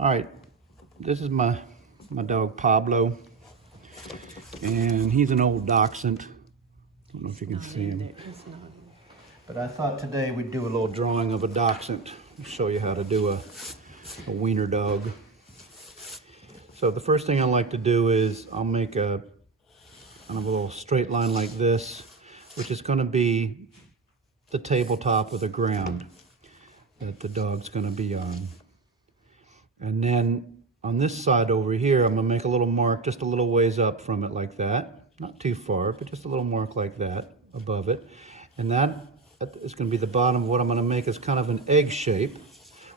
All right, this is my dog Pablo, and he's an old dachshund. I don't know if you can see him. But I thought today we'd do a little drawing of a dachshund, show you how to do a wiener dog. So the first thing I like to do is I'll make a kind of a little straight line like this, which is going to be the tabletop or the ground that the dog's going to be on. And then on this side over here, I'm going to make a little mark just a little ways up from it like that. Not too far, but just a little mark like that above it. And that is going to be the bottom. What I'm going to make is kind of an egg shape,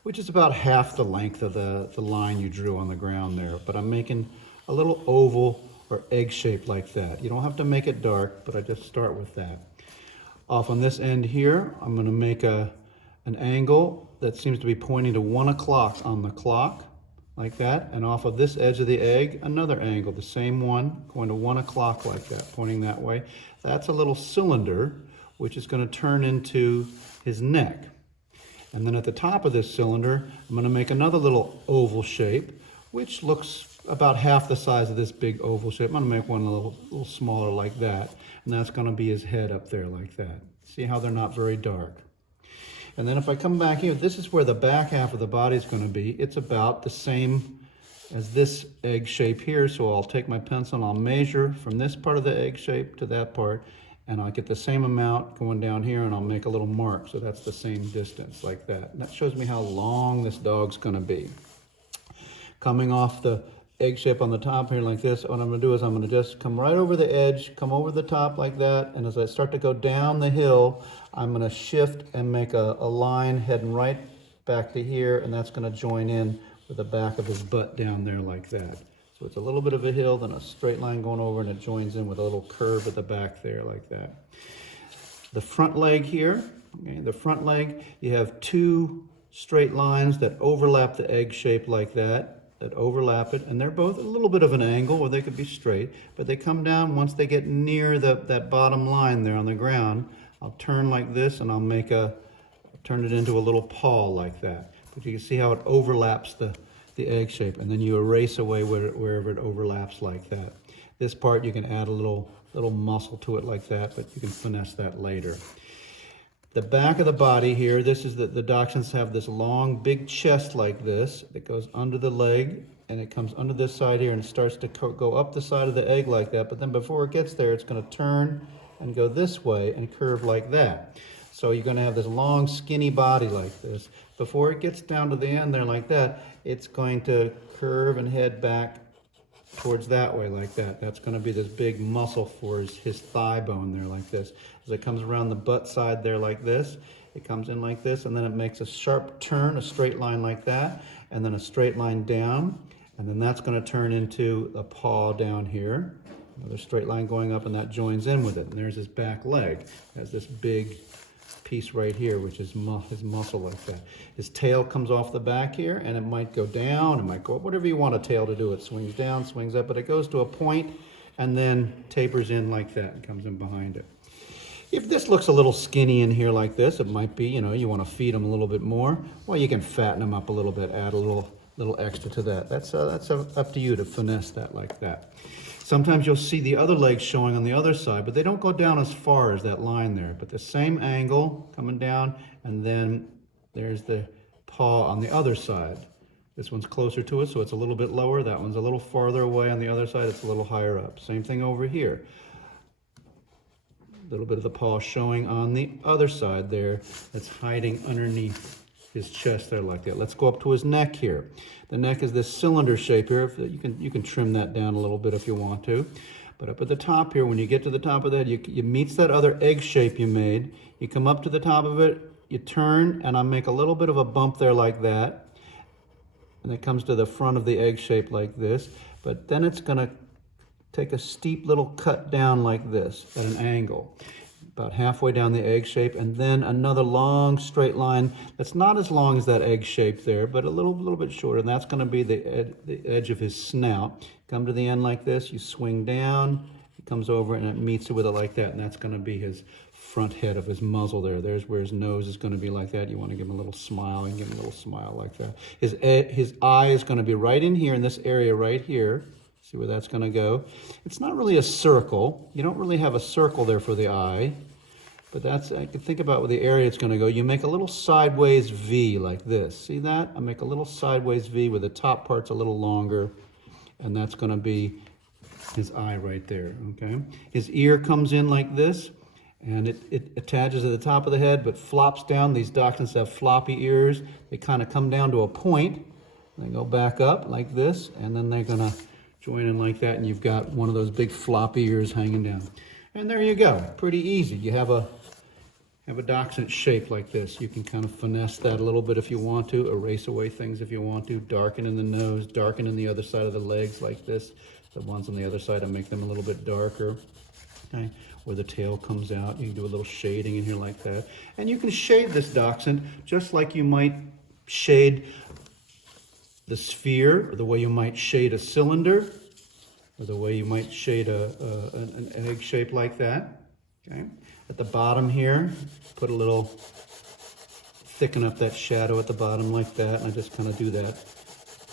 which is about half the length of the line you drew on the ground there. But I'm making a little oval or egg shape like that. You don't have to make it dark, but I just start with that. Off on this end here, I'm going to make an angle that seems to be pointing to 1 o'clock on the clock, like that. And off of this edge of the egg, another angle, the same one, going to 1 o'clock like that, pointing that way. That's a little cylinder, which is going to turn into his neck. And then at the top of this cylinder, I'm going to make another little oval shape, which looks about half the size of this big oval shape. I'm going to make one a little smaller like that. And that's going to be his head up there like that. See how they're not very dark. And then if I come back here, this is where the back half of the body is going to be. It's about the same as this egg shape here. So I'll take my pencil and I'll measure from this part of the egg shape to that part. And I'll get the same amount going down here and I'll make a little mark. So that's the same distance like that. And that shows me how long this dog's going to be. Coming off the egg shape on the top here like this, what I'm going to do is I'm going to just come right over the edge, come over the top like that, and as I start to go down the hill, I'm going to shift and make a line heading right back to here, and that's going to join in with the back of his butt down there like that. So it's a little bit of a hill, then a straight line going over, and it joins in with a little curve at the back there like that. The front leg here, okay, the front leg, you have two straight lines that overlap the egg shape like that. That overlap it, and they're both a little bit of an angle, or they could be straight, but they come down once they get near that bottom line there on the ground. I'll turn like this, and I'll turn it into a little paw like that. But you can see how it overlaps the egg shape, and then you erase away wherever it overlaps like that. This part you can add a little muscle to it like that, but you can finesse that later. The back of the body here, this is the dachshunds have this long, big chest like this that goes under the leg, and it comes under this side here, and it starts to go up the side of the egg like that. But then before it gets there, it's going to turn and go this way and curve like that. So you're going to have this long, skinny body like this. Before it gets down to the end there like that, it's going to curve and head back towards that way like that. That's going to be this big muscle for his thigh bone there like this. As it comes around the butt side there like this, it comes in like this, and then it makes a sharp turn, a straight line like that, and then a straight line down, and then that's going to turn into a paw down here. Another straight line going up, and that joins in with it. And there's his back leg. It has this big piece right here, which is his muscle like that. His tail comes off the back here, and it might go down, it might go up, whatever you want a tail to do. It swings down, swings up, but it goes to a point and then tapers in like that and comes in behind it. If this looks a little skinny in here like this, it might be, you want to feed him a little bit more. Well, you can fatten him up a little bit, add a little extra to that. That's up to you to finesse that like that. Sometimes you'll see the other legs showing on the other side, but they don't go down as far as that line there. But the same angle coming down, and then there's the paw on the other side. This one's closer to it, so it's a little bit lower. That one's a little farther away on the other side. It's a little higher up. Same thing over here. A little bit of the paw showing on the other side there. That's hiding underneath his chest there like that. Let's go up to his neck here. The neck is this cylinder shape here. You can trim that down a little bit if you want to. But up at the top here, when you get to the top of that, you meet that other egg shape you made. You come up to the top of it, you turn, and I make a little bit of a bump there like that. And it comes to the front of the egg shape like this. But then it's going to take a steep little cut down like this at an angle, about halfway down the egg shape, and then another long straight line that's not as long as that egg shape there, but a little bit shorter, and that's going to be the edge of his snout. Come to the end like this, you swing down, it comes over and it meets it with it like that, and that's going to be his front head of his muzzle there. There's where his nose is going to be like that. You want to give him a little smile and give him a little smile like that. His eye is going to be right in here in this area right here. See where that's going to go? It's not really a circle. You don't really have a circle there for the eye. But that's, I can think about where the area it's going to go. You make a little sideways V like this. See that? I make a little sideways V where the top part's a little longer. And that's going to be his eye right there, okay? His ear comes in like this. And it attaches at the top of the head, but flops down. These dachshunds have floppy ears. They kind of come down to a point. They go back up like this, and then they're gonna join in like that, and you've got one of those big floppy ears hanging down. And there you go, pretty easy. You have a dachshund shape like this. You can kind of finesse that a little bit if you want to, erase away things if you want to, darken in the nose, darken in the other side of the legs like this. The ones on the other side, I make them a little bit darker. Okay, where the tail comes out, you can do a little shading in here like that. And you can shade this dachshund just like you might shade the sphere, or the way you might shade a cylinder, or the way you might shade an egg shape like that. Okay, at the bottom here, put a little, thicken up that shadow at the bottom like that, and I just kind of do that,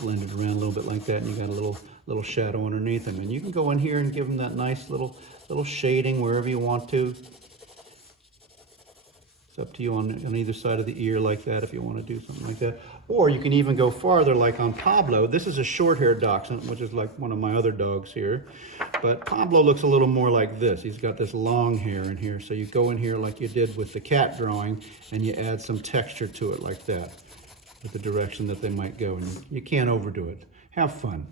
blend it around a little bit like that, and you got a little shadow underneath them. And you can go in here and give them that nice little shading wherever you want to. It's up to you on either side of the ear like that if you want to do something like that. Or you can even go farther like on Pablo. This is a short-haired dachshund, which is like one of my other dogs here. But Pablo looks a little more like this. He's got this long hair in here. So you go in here like you did with the cat drawing and you add some texture to it like that with the direction that they might go. And you can't overdo it. Have fun.